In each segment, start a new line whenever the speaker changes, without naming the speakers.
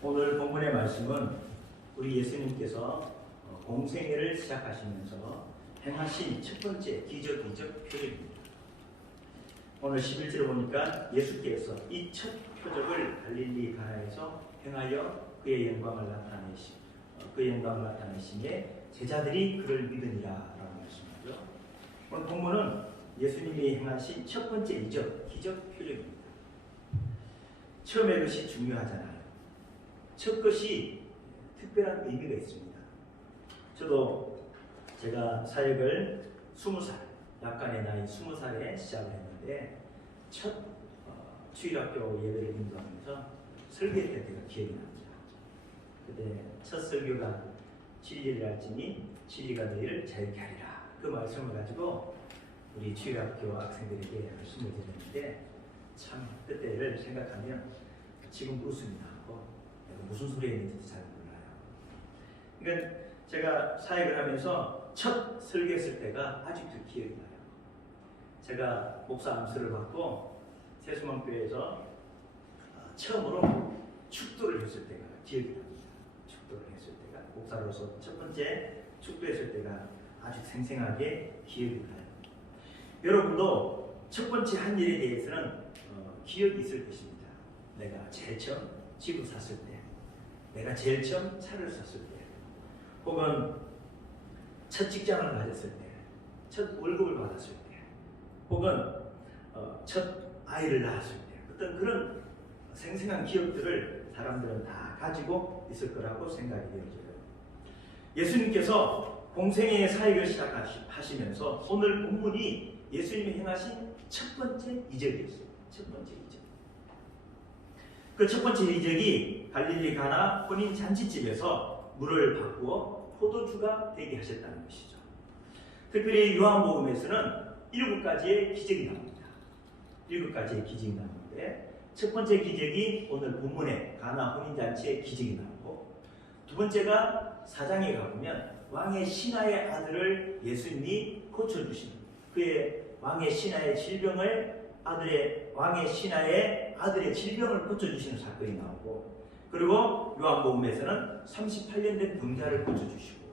오늘 본문의 말씀은 우리 예수님께서 어, 공생애를 시작하시면서 행하신 첫 번째 기적 기적 표적입니다. 오늘 11절을 보니까 예수께서 이 첫 표적을 갈릴리 가나에서 행하여 그의 영광을 나타내시 어, 그의 영광을 나타내심에 제자들이 그를 믿으니라라고 말씀하죠. 오늘 본문은 예수님이 행하신 첫 번째 이적 기적 표적입니다. 처음에 것이 중요하잖아요. 첫 것이 특별한 의미가 있습니다. 저도 제가 사역을 20살, 약간의 나이 20살에 시작을 했는데 첫 어, 주일학교 예배를 인도하면서 설교했던 때가 기억이 납니다. 그때 첫 설교가 진리를 진리가 너희를 자유케 하리라 그 말씀을 가지고 우리 주일학교 학생들에게 말씀을 드렸는데 참 그때를 생각하면 지금 내가 무슨 소리 했는지도 잘 몰라요. 그러니까 제가 사역을 하면서 첫 설교했을 때가 아직도 기억이 나요. 제가 목사 암수를 받고 세수망교회에서 어, 처음으로 축도를 했을 때가 기억이 납니다. 축도를 했을 때가 목사로서 첫 번째 축도했을 때가 아주 생생하게 기억이 나요. 여러분도 첫 번째 한 일에 대해서는 어, 기억이 있을 것입니다. 내가 제일 처음 집을 샀을 때, 내가 제일 처음 차를 샀을 때, 혹은 첫 직장을 가졌을 때, 첫 월급을 받았을 때, 혹은 어, 첫 아이를 낳았을 때, 어떤 그런 생생한 기억들을 사람들은 다 가지고 있을 거라고 생각이 되어져요. 예수님께서 공생애의 사역을 시작하시면서 오늘 본문이 예수님이 행하신 첫 번째 이적이었어요. 첫 번째 이적. 그 첫 번째 이적이 갈릴리 가나 혼인 잔치집에서 물을 바꾸어 포도주가 되게 하셨다는 것이죠. 특별히 요한복음에서는 일곱 가지의 기적이 나옵니다. 일곱 가지의 기적이 나오는데 첫 번째 기적이 오늘 본문에 가나 혼인 잔치의 기적이 나오고 두 번째가 사장에 가보면 왕의 신하의 아들을 예수님이 고쳐주신 그의 왕의 신하의 질병을 아들의 왕의 신하의 아들의 질병을 고쳐주시는 사건이 나오고 그리고 요한복음에서는 38년 된 병자를 고쳐주시고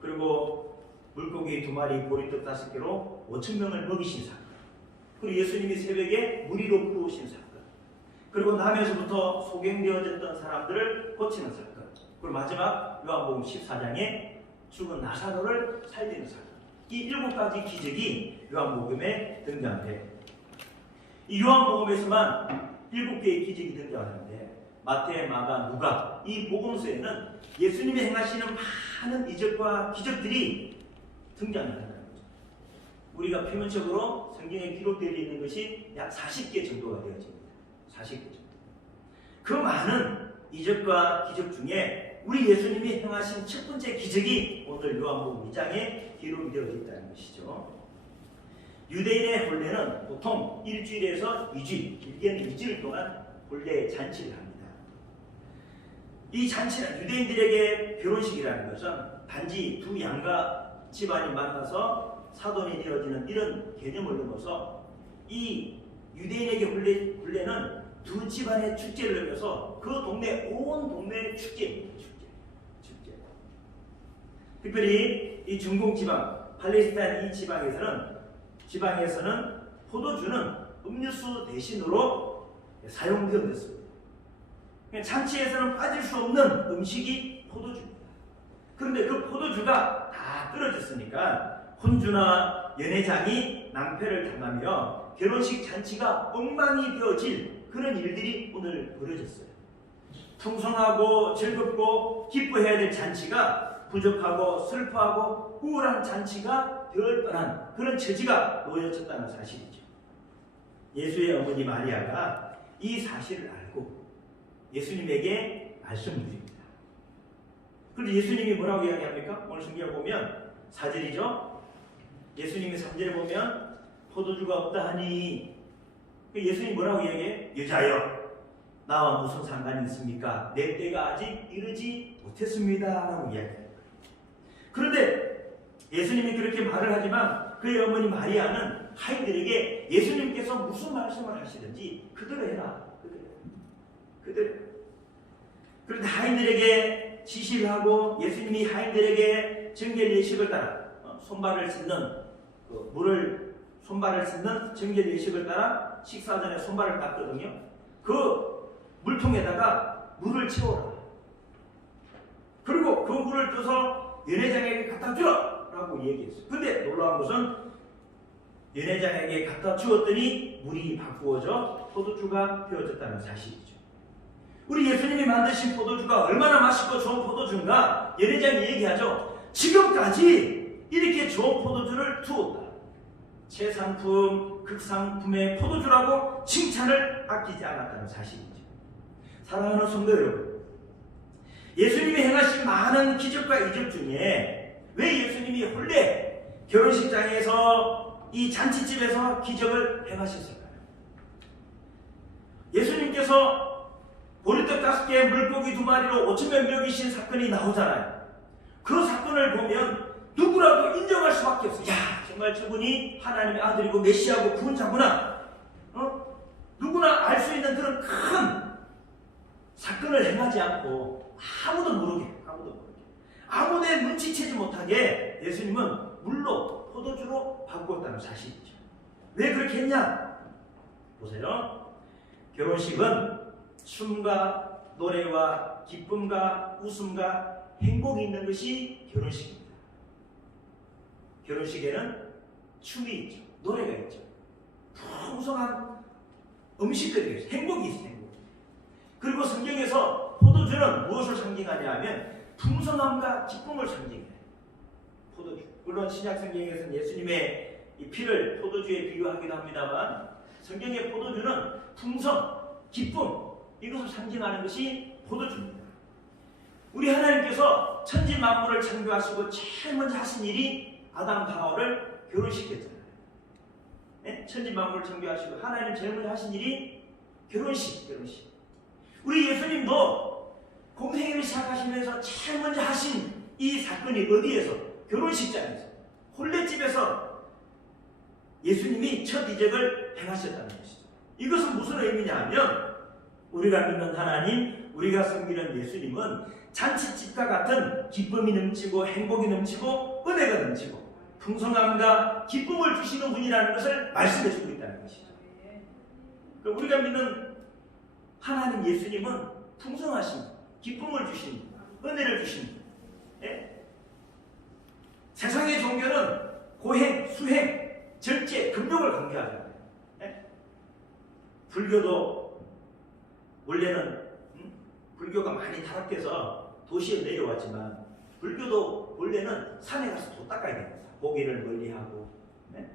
그리고 물고기 두 마리 보리떡 다섯 개로 5천 명을 먹이신 사건 그리고 예수님이 새벽에 무리로 풀어오신 사건 그리고 남에서부터 소경되어졌던 사람들을 고치는 사건 그리고 마지막 요한복음 14장에 죽은 나사로를 살리는 사건 이 일곱 가지 기적이 요한복음에 등장해요. 이 요한복음에서만 일곱 개의 기적이 등장하는데 마태, 마가, 누가 이 복음서에는 예수님이 행하시는 많은 이적과 기적들이 등장한다는 거죠. 우리가 표면적으로 성경에 기록되어 있는 것이 약 40개 정도가 되어집니다. 40개 정도. 그 많은 이적과 기적 중에 우리 예수님이 행하신 첫 번째 기적이 오늘 요한복음 2장에 기록이 되어 있다는 것이죠. 유대인의 혼례는 보통 일주일에서 2주일, 길게는 2주일 동안 혼례 잔치를 합니다. 이 잔치는 유대인들에게 결혼식이라는 것은 단지 두 양가 집안이 만나서 사돈이 되어지는 이런 개념을 넘어서 이 유대인에게 혼례, 혼례는 두 집안의 축제를 넘어서 그 동네 온 동네의 축제입니다. 축제. 축제. 특별히 이 중동 지방, 팔레스타인 이 지방에서는 지방에서는 포도주는 음료수 대신으로 사용되었습니다. 잔치에서는 빠질 수 없는 음식이 포도주입니다. 그런데 그 포도주가 다 떨어졌으니까 혼주나 연회장이 낭패를 당하며 결혼식 잔치가 엉망이 되어질 그런 일들이 오늘 벌어졌어요. 풍성하고 즐겁고 기뻐해야 될 잔치가 부족하고 슬퍼하고 우울한 잔치가 될 뻔한 그런 처지가 놓여졌다는 사실이죠. 예수의 어머니 마리아가 이 사실을 알고 예수님에게 말씀을 드립니다. 그런데 예수님이 뭐라고 이야기합니까? 오늘 성경을 보면 사절이죠. 예수님이 3절에 보면 포도주가 없다 하니 그 예수님 뭐라고 이야기해? 여자여 나와 무슨 상관이 있습니까? 내 때가 아직 이르지 못했습니다. 라고 이야기해요. 그런데 예수님이 그렇게 말을 하지만 그의 어머니 마리아는 하인들에게 예수님께서 무슨 말씀을 하시든지 그대로 해라. 그대로. 그런데 하인들에게 지시를 하고 예수님이 하인들에게 정결 예식을 따라 어, 손발을 씻는 그 물을 손발을 씻는 정결 예식을 따라 식사 전에 손발을 닦거든요. 그 물통에다가 물을 채워라. 그리고 그 물을 떠서 연회장에게 갖다 주라 라고 얘기했어요. 근데 놀라운 것은 연회장에게 갖다 주었더니 물이 바꾸어져 포도주가 되어졌다는 사실이죠. 우리 예수님이 만드신 포도주가 얼마나 맛있고 좋은 포도주인가 연회장이 얘기하죠. 지금까지 이렇게 좋은 포도주를 두었다. 최상품, 극상품의 포도주라고 칭찬을 아끼지 않았다는 사실이죠. 사랑하는 성도 여러분, 예수님이 행하신 많은 기적과 이적 중에 왜 예수님이 홀래 결혼식장에서 이 잔치집에서 기적을 행하셨을까요? 예수님께서 보리떡 다섯 개, 물고기 두 마리로 오천명 먹이신 사건이 나오잖아요. 그 사건을 보면 누구라도 인정할 수밖에 없어요. 야, 정말 저분이 하나님의 아들이고 메시아고 구원자구나. 어? 누구나 알 수 있는 그런 큰 사건을 행하지 않고 아무도 모르게, 아무도 모르게, 아무도 눈치채지 못하게 예수님은 물로 포도주로 바꾸었다는 사실이죠. 왜 그렇게 했냐? 보세요. 결혼식은 춤과 노래와 기쁨과 웃음과 행복이 있는 것이 결혼식입니다. 결혼식에는 춤이 있죠. 노래가 있죠. 풍성한 음식들이 있어요. 행복이 있어요. 그리고 성경에서 포도주는 무엇을 상징하냐 하면 풍성함과 기쁨을 상징해요. 포도주. 물론 신약 성경에서는 예수님의 이 피를 포도주에 비유하기도 합니다만 성경의 포도주는 풍성, 기쁨 이것을 상징하는 것이 포도주입니다. 우리 하나님께서 천지 만물을 창조하시고 제일 먼저 하신 일이 아담 하와를 결혼시켰잖아요. 네? 천지 만물을 창조하시고 하나님 제일 먼저 하신 일이 결혼식, 결혼식. 우리 예수님도 공생애를 시작하시면서 제일 먼저 하신 이 사건이 어디에서? 결혼식장에서. 홀레집에서 예수님이 첫 이적을 행하셨다는 것이죠. 이것은 무슨 의미냐 하면 우리가 믿는 하나님, 우리가 섬기는 예수님은 잔치집과 같은 기쁨이 넘치고 행복이 넘치고 은혜가 넘치고 풍성함과 기쁨을 주시는 분이라는 것을 말씀해 주고 있다는 것이죠. 우리가 믿는 하나님 예수님은 풍성하신 기쁨을 주신 은혜를 주신 예? 세상의 종교는 고행, 수행, 절제, 금욕을 강조하잖아요. 예? 불교도 원래는 음? 불교가 많이 타락돼서 도시에 내려왔지만 불교도 원래는 산에 가서 도 닦아야 됩니다. 고기를 멀리하고 네?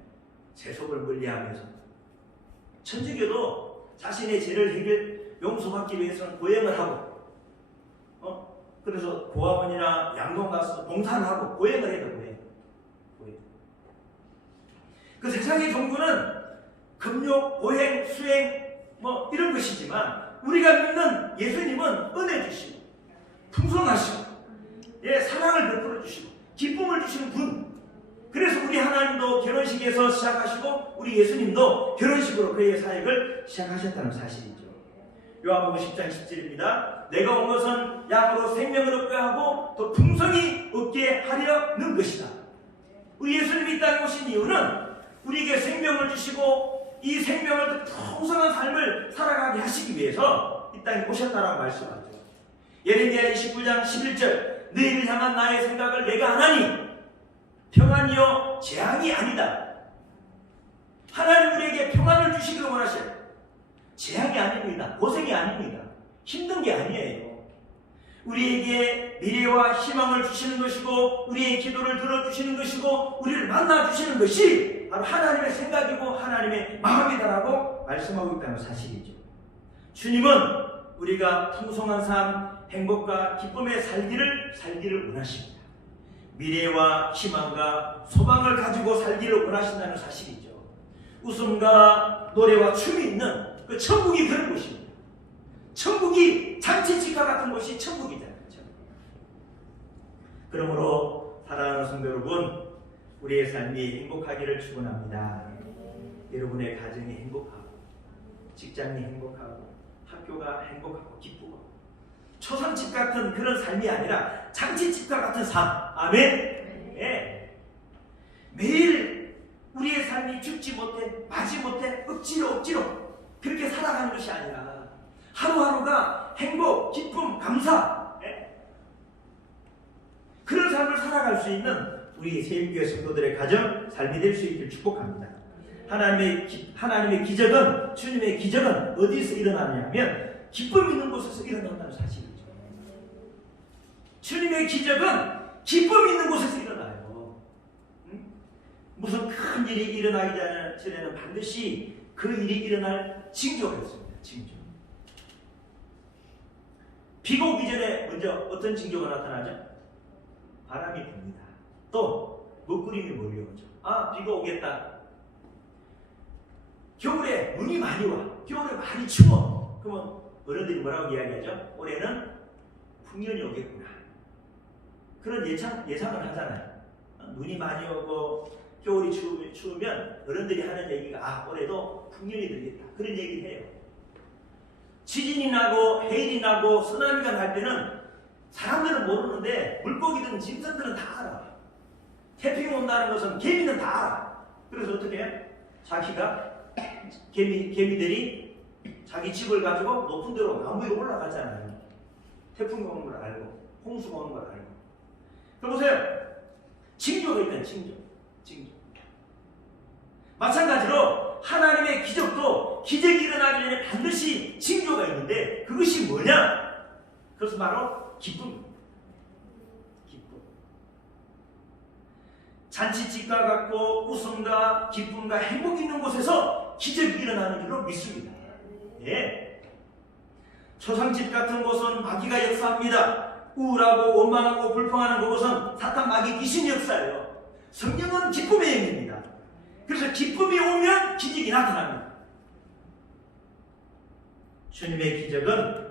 세속을 멀리하면서 천주교도 자신의 죄를 해결 용서받기 위해서는 고행을 하고 어? 그래서 고아원이나 양동 가서 봉사를 하고 고행을 해야 돼요. 고행. 고행. 그 세상의 종교는 금욕, 고행, 수행 뭐 이런 것이지만 우리가 믿는 예수님은 은혜 주시고 풍성하시고 예, 사랑을 베풀어 주시고 기쁨을 주시는 분. 그래서 우리 하나님도 결혼식에서 시작하시고 우리 예수님도 결혼식으로 그의 사역을 시작하셨다는 사실이죠. 요한복음 10장 17입니다. 내가 온 것은 양으로 생명을 얻게 하고 또 풍성히 얻게 하려는 것이다. 우리 예수님이 이 땅에 오신 이유는 우리에게 생명을 주시고 이 생명을 풍성한 삶을 살아가게 하시기 위해서 이 땅에 오셨다라고 말씀하죠. 예레미야 29장 11절 너희를 향한 나의 생각을 내가 안 하니 평안이요 재앙이 아니다. 하나님 우리에게 평안을 주시기를 원하셔요. 재앙이 아닙니다. 고생이 아닙니다. 힘든 게 아니에요. 우리에게 미래와 희망을 주시는 것이고 우리의 기도를 들어주시는 것이고 우리를 만나주시는 것이 바로 하나님의 생각이고 하나님의 마음이다라고 말씀하고 있다는 사실이죠. 주님은 우리가 풍성한 삶, 행복과 기쁨의 살기를 살기를 원하십니다. 미래와 희망과 소망을 가지고 살기를 원하신다는 사실이죠. 웃음과 노래와 춤이 있는 그 천국이 그런 곳입니다. 천국이 잔치집과 같은 곳이 천국이잖아요. 천국. 그러므로 사랑하는 성도 여러분, 우리의 삶이 행복하기를 축원합니다. 여러분의 가정이 행복하고, 직장이 행복하고, 학교가 행복하고 기쁘고, 초상집 같은 그런 삶이 아니라 장치집과 같은 삶. 아멘. 예. 매일 우리의 삶이 죽지 못해, 마지 못해, 억지로 억지로 그렇게 살아가는 것이 아니라 하루하루가 행복, 기쁨, 감사 예? 그런 삶을 살아갈 수 있는 우리 세임교회 성도들의 가정 삶이 될 수 있기를 축복합니다. 하나님의 기, 하나님의 기적은 주님의 기적은 어디서 일어나냐면 기쁨 있는 곳에서 일어난다는 사실이죠. 주님의 기적은 기쁨 있는 곳에서 일어나요. 응? 무슨 큰 일이 일어나기 전에- 전에는 반드시 그 일이 일어날 징조가 있습니다. 징조. 비가 오기 전에 먼저 어떤 징조가 나타나죠? 바람이 붑니다. 또 먹구름이 몰려오죠. 아 비가 오겠다. 겨울에 눈이 많이 와. 겨울에 많이 추워. 그러면 어른들이 뭐라고 이야기하죠? 올해는 풍년이 오겠구나. 그런 예상, 예상을 하잖아요. 어, 눈이 많이 오고 겨울이 추우, 추우면 어른들이 하는 얘기가 아 올해도 풍년이 들겠다. 그런 얘기를 해요. 지진이 나고 해일이 나고 쓰나미가 날 때는 사람들은 모르는데 물고기든 짐승들은 다 알아. 태풍이 온다는 것은 개미는 다 알아. 그래서 어떻게 해? 자기가 개미, 개미들이 자기 집을 가지고 높은 데로 나무 위로 올라가잖아요. 태풍이 오는 걸 알고, 홍수가 오는 걸 알고. 그럼 보세요. 징조가 있다, 징조. 징조. 마찬가지로 하나님의 기적도 기적이 일어나기 전에 반드시 징조가 있는데 그것이 뭐냐? 그것은 바로 기쁨입니다. 기쁨. 잔치집과 같고 웃음과 기쁨과 행복이 있는 곳에서 기적이 일어나는 줄로 믿습니다. 예. 초상집 같은 곳은 마귀가 역사합니다. 우울하고 원망하고 불평하는 그곳은 사탄 마귀 귀신 역사예요. 성령은 기쁨의 영입니다. 그래서 기쁨이 오면 기적이 나타납니다. 주님의 기적은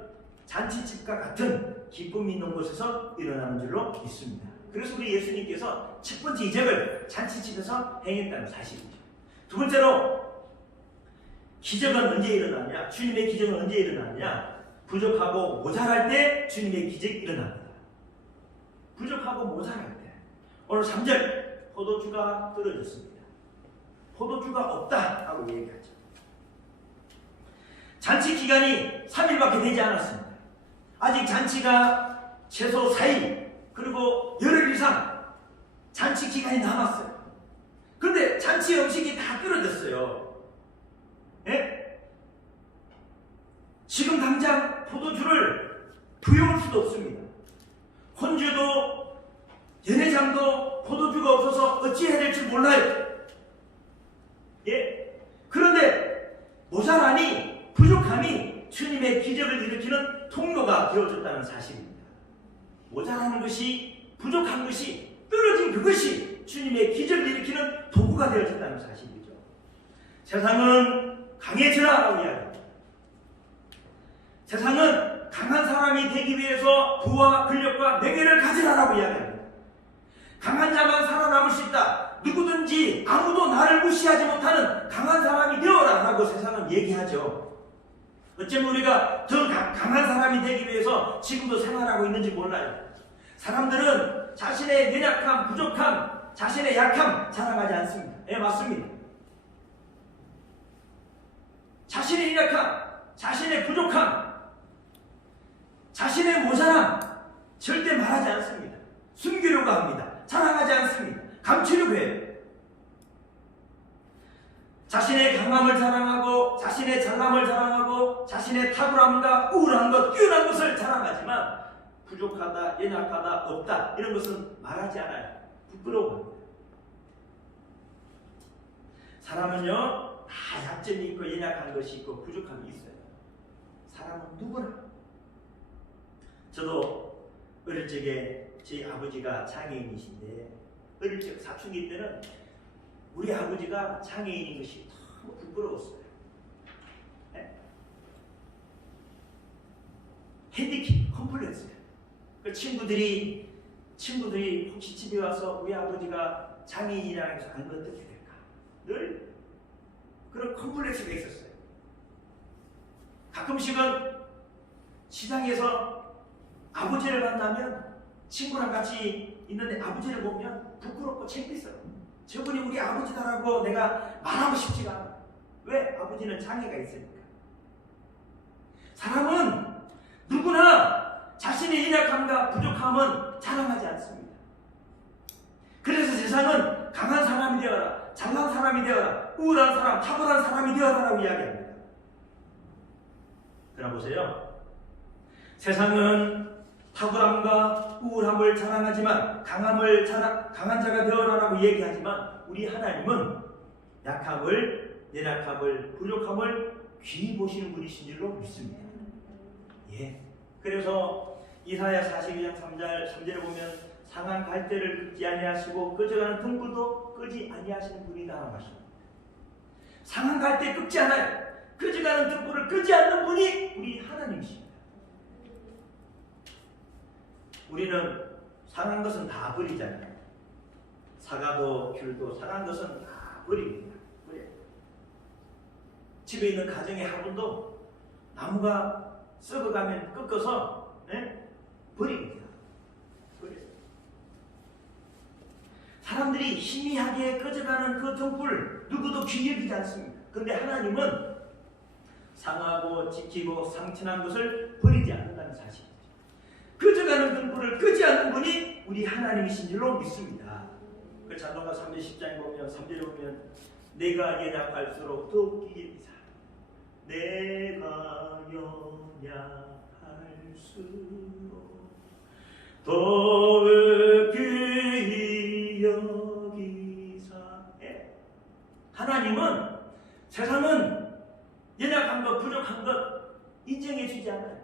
잔치집과 같은 기쁨이 있는 곳에서 일어나는 줄로 믿습니다. 그래서 우리 예수님께서 첫 번째 이적을 잔치집에서 행했다는 사실이죠. 두 번째로 기적은 언제 일어나냐? 주님의 기적은 언제 일어나냐? 부족하고 모자랄 때 주님의 기적이 일어납니다. 부족하고 모자랄 때. 오늘 3절 포도주가 떨어졌습니다. 포도주가 없다 하고 얘기하죠. 잔치 기간이 3일밖에 되지 않았습니다. 아직 잔치가 최소 4일 그리고 열흘 이상 잔치 기간이 남았어요. 그런데 잔치 음식이 다 떨어졌어요. 예? 지금 당장 포도주를 부여올 수도 없습니다. 혼주도 연회장도 포도주가 없어서 어찌 해야 될지 몰라요. 예? 그런데 모자람이 부족함이 주님의 기적을 일으키는 통로가 되어졌다는 사실입니다. 모자라는 것이 부족한 것이 떨어진 그것이 주님의 기적을 일으키는 도구가 되어졌다는 사실이죠. 세상은 강해지라라고 이야기합니다. 세상은 강한 사람이 되기 위해서 부와 권력과 명예를 가지라라고 이야기합니다. 강한 자만 살아남을 수 있다. 누구든지 아무도 나를 무시하지 못하는 강한 사람이 되어라 라고 세상은 얘기하죠. 어쩌면 우리가 더 강- 강한 사람이 되기 위해서 지금도 생활하고 있는지 몰라요. 사람들은 자신의 연약함, 부족함, 자신의 약함 자랑하지 않습니다. 예, 맞습니다. 자신의 연약함, 자신의 부족함, 자신의 모자람 절대 말하지 않습니다. 숨기려고 합니다. 자랑하지 않습니다. 감추려고 해요. 자신의 강함을 자랑하고 자신의 잘남을 자랑하고 자신의 탁월함과 우울한 것, 뛰어난 것을 자랑하지만 부족하다, 연약하다, 없다 이런 것은 말하지 않아요. 부끄러워합니다. 사람은요 다 약점이 있고 연약한 것이 있고 부족함이 있어요. 사람은 누구나. 저도 어릴 적에 저희 아버지가 장애인이신데 어릴 적 사춘기 때는 우리 아버지가 장애인인 것이 너무 부끄러웠어요. 네? 핸디캡 컴플렉스예요. 그 친구들이 친구들이 혹시 집에 와서 우리 아버지가 장애인이라는 것을 알면 어떻게 될까? 늘 그런 컴플렉스가 있었어요. 가끔씩은 시장에서 아버지를 만나면 친구랑 같이 있는데 아버지를 보면 부끄럽고 창피해요. 저분이 우리 아버지다라고 내가 말하고 싶지가 않아. 왜? 아버지는 장애가 있으니까. 사람은 누구나 자신의 연약함과 부족함은 자랑하지 않습니다. 그래서 세상은 강한 사람이 되어라, 잘난 사람이 되어라, 우울한 사람, 탁월한 사람이 되어라라고 이야기합니다. 그럼 보세요. 세상은 탁월함과 우울함을 자랑하지만 강함을 자랑, 강한 자가 되어라라고 얘기하지만 우리 하나님은 약함을, 연약함을, 부족함을 귀히 보시는 분이신 줄로 믿습니다. 예. 그래서 이사야 42장 3절 3절에 보면 상한 갈대를 끄지 아니하시고 끄져가는 등불도 끄지 아니하시는 분이다라고 하십니다. 상한 갈대 끄지 않아요. 끄져가는 등불을 끄지 않는 분이 우리 하나님이십니다. 우리는 상한 것은 다 버리잖아요. 사과도 귤도 상한 것은 다 버립니다. 버려요. 집에 있는 가정의 화분도 나무가 썩어가면 꺾어서 예? 버립니다. 버려요. 사람들이 희미하게 꺼져가는 그 등불 누구도 귀 여기지 않습니다. 그런데 하나님은 상하고 지키고 상친한 것을 버리지 않는다는 사실 이죠. 꺼져가는 등불을 끄지 않는 분이 우리 하나님이신 줄로 믿습니다. 그 잔동가 3절 10장에 보면 3절에 보면 내가 연약할수록 더욱 이깁니다. 내가 연약할수록 더욱 귀히 여기사 예. 하나님은 세상은 연약한 것, 부족한 것 인정해 주지 않아요.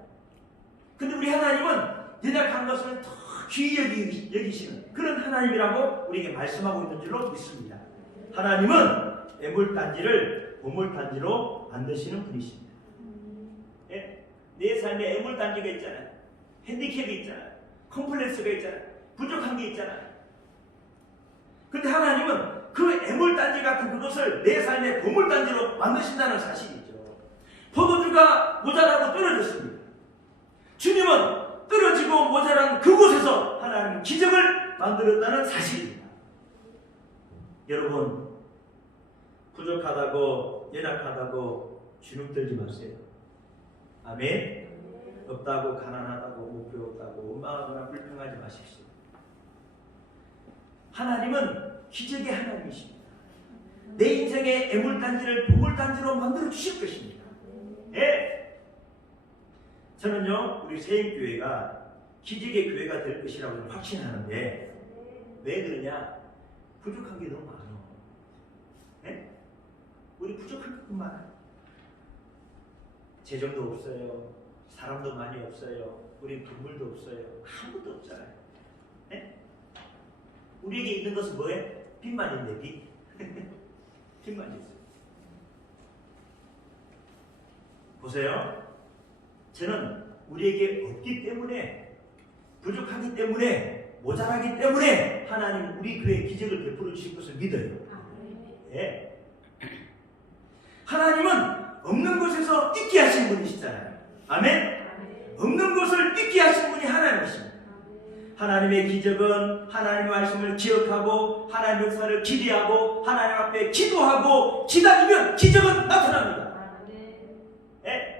근데 우리 하나님은 연약한 것을 더 귀히 여기, 여기시는 그런 하나님이라고 우리에게 말씀하고 있는 줄로 믿습니다. 하나님은 애물단지를 보물단지로 만드시는 분이십니다. 예? 내 삶에 애물단지가 있잖아요. 핸디캡이 있잖아요. 컴플렉스가 있잖아요. 부족한 게 있잖아요. 근데 하나님은 그 애물단지 같은 그것을 내 삶의 보물단지로 만드신다는 사실이죠. 포도주가 모자라고 떨어졌습니다. 주님은 떨어지고 모자란 그곳에서 하나님 기적을 만들었다는 사실입니다. 여러분 부족하다고 연약하다고 주눅 들지 마세요. 아멘. 없다고 가난하다고 못 배웠다고 원망하거나 불평하지 마십시오. 하나님은 기적의 하나님이십니다. 내 인생의 애물단지를 보물단지로 만들어 주실 것입니다. 예. 저는요 우리 세임교회가 기적의 교회가 될 것이라고 확신하는데 왜 그러냐? 부족한 게 너무 많아. 예? 우리 부족할 것뿐 많아요. 재정도 없어요. 사람도 많이 없어요. 우리 동물도 없어요. 아무것도 없잖아요. 예? 우리에게 있는 것은 뭐예요? 빚만 있네, 빚. 빚만 있어요. 보세요. 저는 우리에게 없기 때문에, 부족하기 때문에, 모자라기 때문에 하나님 우리 교회에 기적을 베풀어 주실 것을 믿어요. 예. 하나님은 없는 곳에서 있게 하신 분이시잖아요. 아멘? 없는 것을 있게 하신 분이 하나님이십니다. 하나님의 기적은 하나님의 말씀을 기억하고 하나님의 역사를 기대하고 하나님 앞에 기도하고 기다리면 기적은 나타납니다. 예?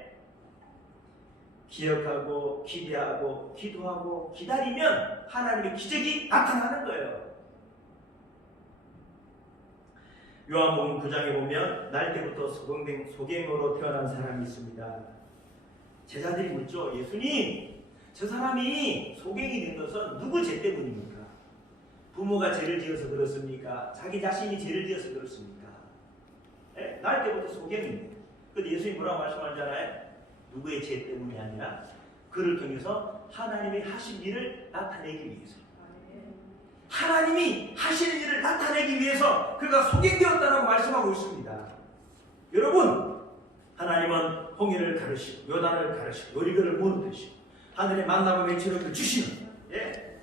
기억하고 기대하고 기도하고 기다리면 하나님의 기적이 나타나는 거예요. 요한복음 9장에 보면 날 때부터 소경된 소경으로 태어난 사람이 있습니다. 제자들이 묻죠. 예수님, 저 사람이 소경이 된 것은 누구 죄 때문입니까? 부모가 죄를 지어서 그렇습니까? 자기 자신이 죄를 지어서 그렇습니까? 예? 날 때부터 소경입니다. 근데 예수님 뭐라고 말씀하잖아요? 누구의 죄 때문이 아니라 그를 통해서 하나님의 하신 일을 나타내기 위해서. 하나님이 하시는 일을 나타내기 위해서 그가 소개되었다고 말씀하고 있습니다. 여러분, 하나님은 홍해를 가르시고 요단을 가르시고 요리거를 무너뜨리시고 하늘의 만남을 외치는 주시는 예.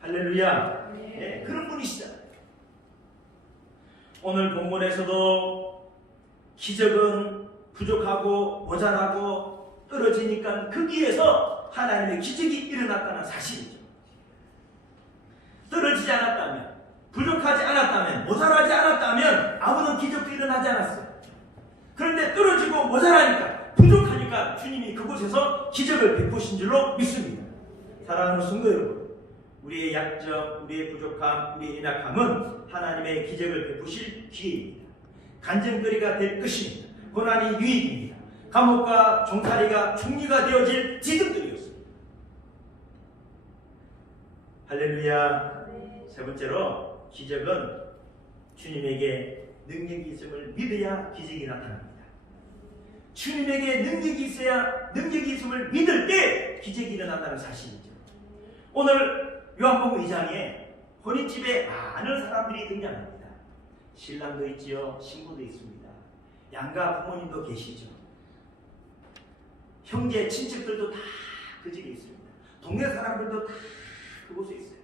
할렐루야. 예, 그런 분이시잖아요. 오늘 본문에서도 기적은 부족하고 모자라고 떨어지니까 거기에서 하나님의 기적이 일어났다는 사실이죠. 떨어지지 않았다면, 부족하지 않았다면, 모자라지 않았다면 아무런 기적도 일어나지 않았어요. 그런데 떨어지고 모자라니까, 부족하니까 주님이 그곳에서 기적을 베푸신 줄로 믿습니다. 사랑하는 성도 여러분, 우리의 약점, 우리의 부족함, 우리의 연약함은 하나님의 기적을 베푸실 기회입니다. 간증거리가 될 것입니다. 고난이 유익입니다. 감옥과 종살이가 총리가 되어질 지름들이었습니다. 할렐루야. 세 번째로 기적은 주님에게 능력이 있음을 믿어야 기적이 나타납니다. 주님에게 능력이 있어야 능력이 있음을 믿을 때 기적이 일어난다는 사실이죠. 오늘 요한복음 2장에 혼인집에 많은 사람들이 등장합니다. 신랑도 있지요, 신부도 있습니다. 양가 부모님도 계시죠. 형제, 친척들도 다 그 집에 있습니다. 동네 사람들도 다 그곳에 있어요.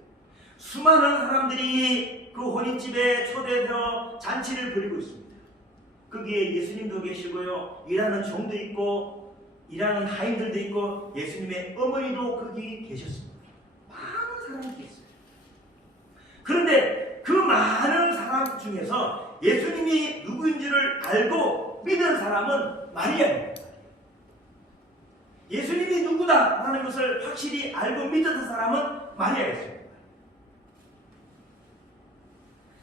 수많은 사람들이 그 혼인집에 초대되어 잔치를 벌이고 있습니다. 거기에 예수님도 계시고요. 일하는 종도 있고 일하는 하인들도 있고 예수님의 어머니도 거기 계셨습니다. 많은 사람이 있어요. 그런데 그 많은 사람 중에서 예수님 이 누구인지를 알고 믿은 사람은 마리아입니다. 예수님이 누구다 하는 것을 확실히 알고 믿었던 사람은 마리아였습니다.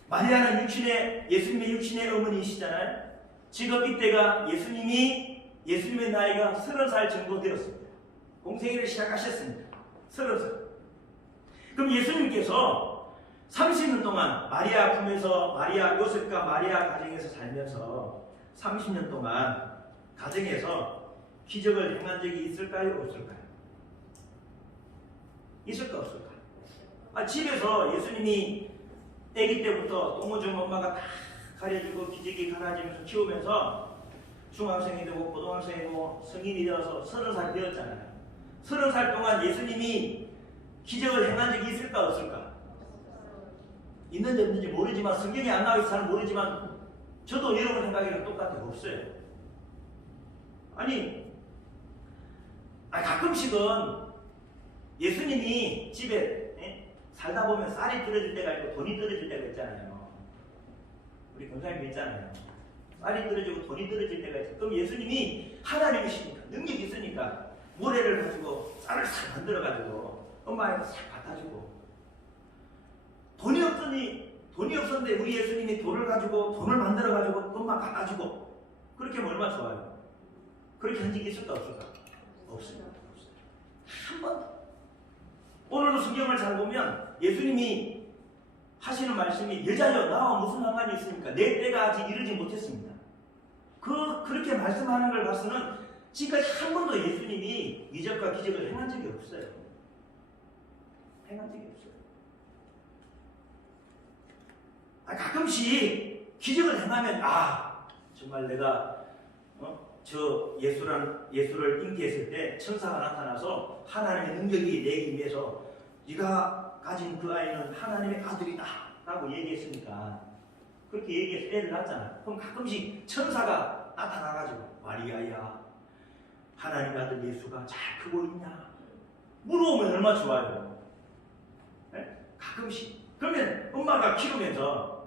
마리아는 육신의 예수님의 육신의 어머니이시잖아요. 지금 이때가 예수님이 예수님의 나이가 서른 살 정도 되었습니다. 공생애를 시작하셨습니다. 서른 살. 그럼 예수님께서 30년 동안 마리아 품에서 마리아 요셉과 마리아 가정에서 살면서 30년 동안 가정에서 기적을 행한 적이 있을까요? 없을까요? 있을까 없을까? 아, 집에서 예수님이 아기 때부터 똥오줌 엄마가 다 가려주고 기저귀 갈아주면서 키우면서 중학생이 되고 고등학생이 되고 성인이 되어서 서른 살 되었잖아요. 서른 살 동안 예수님이 기적을 행한 적이 있을까 없을까? 있는지 없는지 모르지만 성경에 안 나와 있어서 잘 모르지만 저도 여러분 생각이랑 똑같아요. 없어요. 아니, 아니 가끔씩은 예수님이 집에 예? 살다 보면 쌀이 떨어질 때가 있고 돈이 떨어질 때가 있잖아요. 우리 권사님도 있잖아요. 쌀이 떨어지고 돈이 떨어질 때가 있어요. 그럼 예수님이 하나님이시니까 능력이 있으니까 모래를 가지고 쌀을 싹 만들어 가지고 엄마에게 싹 갖다 주고 돈이 없더니 돈이 없었는데 우리 예수님이 돈을 가지고 돈을 만들어 가지고 갖다 주고 그렇게 하면 얼마나 좋아요. 그렇게 한 적이 있을까 없을까? 없습니다. 한 번. 오늘도 성경을 잘 보면 예수님이 하시는 말씀이 여자여 나와 무슨 상관이 있습니까? 내 때가 아직 이르지 못했습니다. 그 그렇게 말씀하는 걸 봐서는 지금까지 한 번도 예수님이 이적과 기적을 행한 적이 없어요. 행한 적이 없어요. 아, 가끔씩 기적을 행하면 아 정말 내가 어? 저 예수란 예수를 인기했을 때 천사가 나타나서 하나님의 능력이 내게 임해서 네가 가진 그 아이는 하나님의 아들이다 라고 얘기했으니까 그렇게 얘기해서 애를 낳잖아. 그럼 가끔씩 천사가 나타나가지고 마리아야 하나님의 아들 예수가 잘 크고 있냐 물어보면 얼마 나 좋아요. 예? 가끔씩 그러면 엄마가 키우면서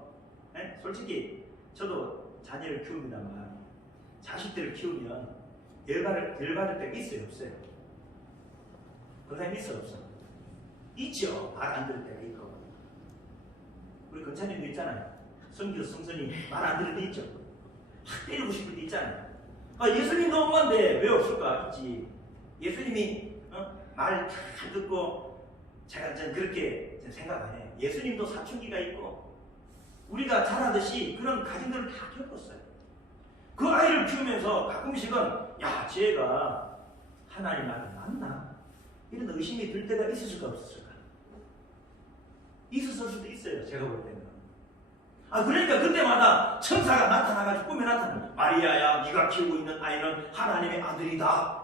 예? 솔직히 저도 자녀를 키웁니다만 자식들을 키우면 열받을, 열받을 때가 있어요, 없어요? 그 사람 있어, 없어? 있죠. 말 안 들을 때가 있고. 우리 건차님도 있잖아요. 성교 성선이 말 안 들을 때 있죠. 확 때리고 싶을 때 있잖아요. 아, 예수님도 엄마인데 왜 없을까? 있지. 예수님이 어? 말을 다 듣고 제가 전 그렇게 전 생각 안 해요. 예수님도 사춘기가 있고 우리가 잘 하듯이 그런 가정들을 다 겪었어요. 그 아이를 키우면서 가끔씩은 야, 쟤가 하나님 아들 맞나? 이런 의심이 들 때가 있었을까 없었을까? 있었을 수도 있어요. 제가 볼 때는. 아 그러니까 그때마다 천사가 나타나가지고 꿈에 나타나 마리아야 네가 키우고 있는 아이는 하나님의 아들이다.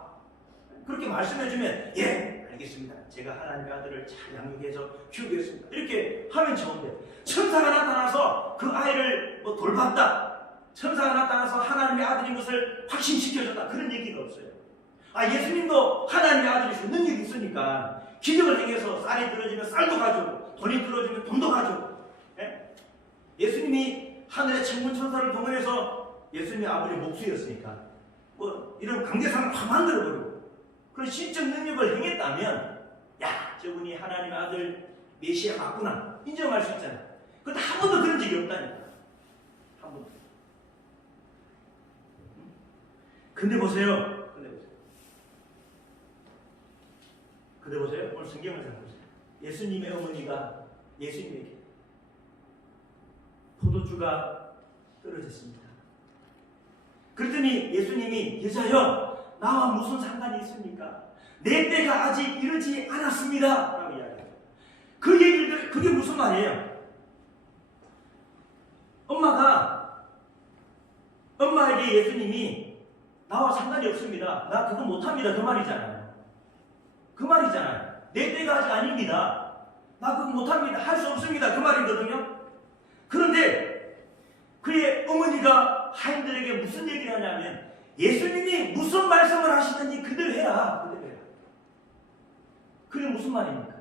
그렇게 말씀해주면 예 알겠습니다. 제가 하나님의 아들을 잘 양육해서 키우겠습니다. 이렇게 하면 좋은데 천사가 나타나서 그 아이를 뭐 돌봤다. 천사가 나타나서 하나님의 아들인 것을 확신시켜줬다. 그런 얘기가 없어요. 아 예수님도 하나님의 아들이시고 능력이 있으니까 기적을 행해서 쌀이 들어지면 쌀도 가져오고 돈이 들어지면 돈도 가져오고 예? 예수님이 하늘의 천군 천사를 동원해서 예수님의 아버지 목수였으니까 뭐 이런 관계상을 확 만들어버리고 그런 신적 능력을 행했다면 야 저분이 하나님의 아들 메시아 맞구나 인정할 수 있잖아. 근데 한 번도 그런 적이 없다니까. 한 번도. 근데 보세요. 근데 보세요. 근데 보세요. 오늘 성경을 잘 보세요. 예수님의 어머니가 예수님에게 포도주가 떨어졌습니다. 그랬더니 예수님이 여자여 나와 무슨 상관이 있습니까? 내 때가 아직 이르지 않았습니다. 라고 이야기해요. 그 얘기를 그게 무슨 말이에요? 엄마가 엄마에게 예수님이 나와 상관이 없습니다. 나 그거 못합니다. 그 말이잖아요. 그 말이잖아요. 내 때가 아직 아닙니다. 나 그거 못합니다. 할 수 없습니다. 그 말이거든요. 그런데 그의 어머니가 하인들에게 무슨 얘기를 하냐면 예수님이 무슨 말씀을 하시든지 그대로 해라. 그게 무슨 말입니까?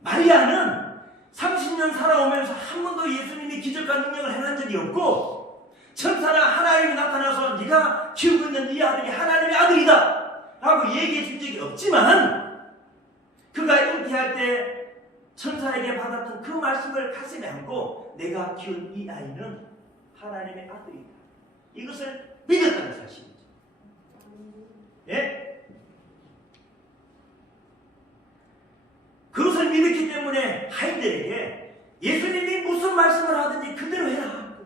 마리아는 30년 살아오면서 한 번도 예수님이 기적과 능력을 행한 적이 없고 천사나 하나님이 나타나서 네가 키우고 있는 네 아들이 하나님의 아들이다 라고 얘기해 준 적이 없지만 그가 잉태할 때 천사에게 받았던 그 말씀을 가슴에 안고 내가 키운 이 아이는 하나님의 아들이다. 이것을 믿었다는 사실이죠. 예? 그것을 믿었기 때문에 하인들에게 예수님이 무슨 말씀을 하든지 그대로 해라.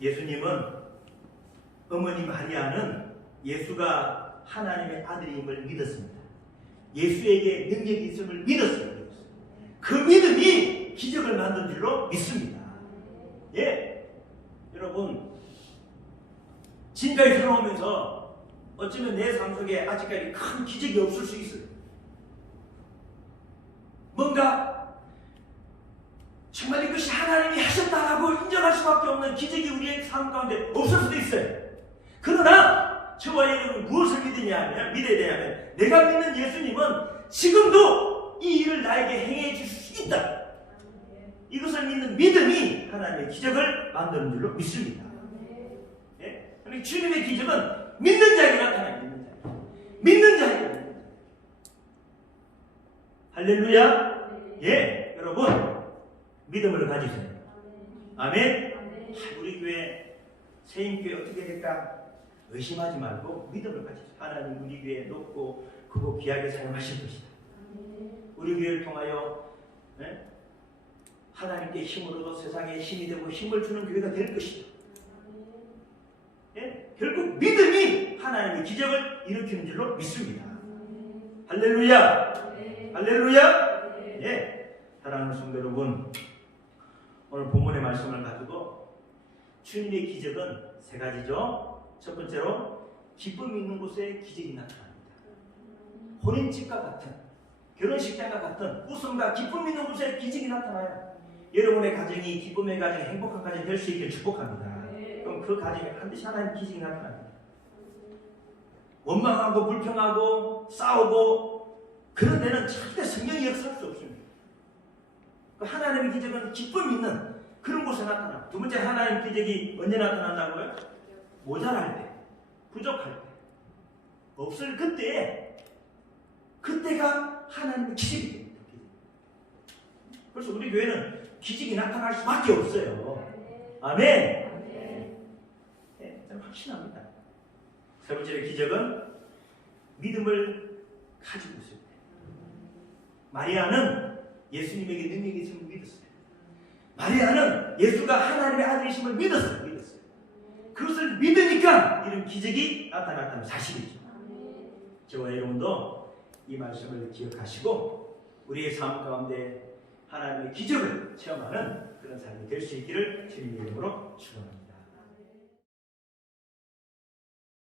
예수님은 어머니 마리아는 예수가 하나님의 아들임을 믿었습니다. 예수에게 능력이 있음을 믿었어요. 그 믿음이 기적을 만든 줄로 믿습니다. 예. 여러분, 지금까지 살아오면서 어쩌면 내 삶 속에 아직까지 큰 기적이 없을 수 있어요. 뭔가 정말 이것이 하나님이 하셨다라고 인정할 수밖에 없는 기적이 우리의 삶 가운데 없을 수도 있어요. 그러나 저와 여러분 무엇을 믿느냐 하면 믿어야 되냐면 내가 믿는 예수님은 지금도 이 일을 나에게 행해 주실 수 있다. 이것을 믿는 믿음이 하나님의 기적을 만드는 줄로 믿습니다. 예? 그러니까 주님의 기적은 믿는 자에게 나타나요. 믿는 자. 믿는 자에게. 할렐루야. 예, 여러분 믿음을 가지세요. 아멘. 아, 우리 교회 세임교회 어떻게 될까 의심하지 말고 믿음을 가지세요. 하나님 우리 교회 높고 그거 귀하게 사용하실 것이다. 우리 교회를 통하여 예? 하나님께 힘을 얻어 세상에 힘이 되고 힘을 주는 교회가 될 것이다. 예? 결국 믿음이 하나님의 기적을 일으키는 줄로 믿습니다. 할렐루야! 할렐루야! 예. 사랑하는 성도 여러분, 오늘 본문의 말씀을 가지고 주님의 기적은 세 가지죠. 첫 번째로 기쁨이 있는 곳에 기적이 나타납니다. 혼인집과 같은 결혼식장과 같은 웃음과 기쁨이 있는 곳에 기적이 나타나요. 여러분의 가정이 기쁨의 가정, 행복한 가정 될수 있길 축복합니다. 그 가정에 반드시 하나님 기적이 나타납니다. 원망하고 불평하고 싸우고 그런 데는 절대 성령이 역사할 수 없습니다. 그 하나님의 기적은 기쁨 있는 그런 곳에 나타나. 두 번째 하나님 기적이 언제 나타난다고요? 모자랄 때, 부족할 때, 없을 그때, 그때가 하나님의 기적이 됩니다. 그래서 우리 교회는 기적이 나타날 수밖에 없어요. 아멘. 확신합니다. 세 번째 기적은 믿음을 가지고 있을 때. 마리아는 예수님에게 능력이 있음을 믿었어요. 마리아는 예수가 하나님의 아들이심을 믿었어요. 믿었어요. 그것을 믿으니까 이런 기적이 나타났다는 사실이죠. 저와 여러분도 이 말씀을 기억하시고 우리의 삶 가운데 하나님의 기적을 체험하는 그런 삶이 될 수 있기를 주님의 이름으로 축원합니다.